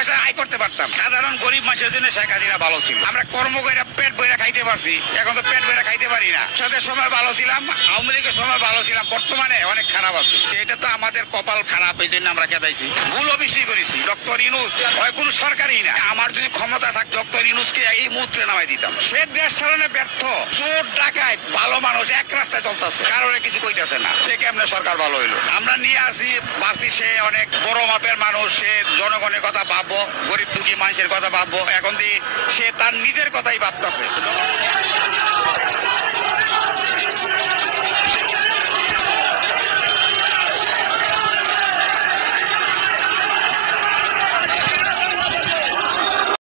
পয়সা আয় করতে পারতাম। সাধারণ গরিব মানুষের জন্য শেখ হাসিনা ভালো ছিল। আমরা কর্ম করে পেট বইরা খাইতে পারছি, এখন তো পেট বইরা খাইতে পারি না। সাথের সময় ভালো ছিলাম, আওয়ামী লীগের সময় ভালো ছিলাম, বর্তমানে অনেক খারাপ আছে। এটা তো আমাদের কপাল খারাপ, এই জন্য আমরা কেদাইছি। ভুলও বেশি করেছি। ডক্টর ইউনূস হয় কোন সরকারই না। আমার যদি ক্ষমতা থাকতো ডক্টর ইউনূসকে এই মুহূর্তে নামাই দিতাম। সে দেশ চালানো ব্যর্থ, চোর ডাকাত, ভালো মানুষ এক রাস্তায় চলতেছে, কারণে কিছু কইতেছে না। সে কেমনে সরকার ভালো হইলো? আমরা নিয়ে আসি পারছি, সে অনেক বড় মাপের মানুষ, সে জনগণের কথা ভাববো, গরিব দুঃখী মানুষের কথা ভাববো। এখন দিয়ে সে তার নিজের কথাই ভাবতেছে।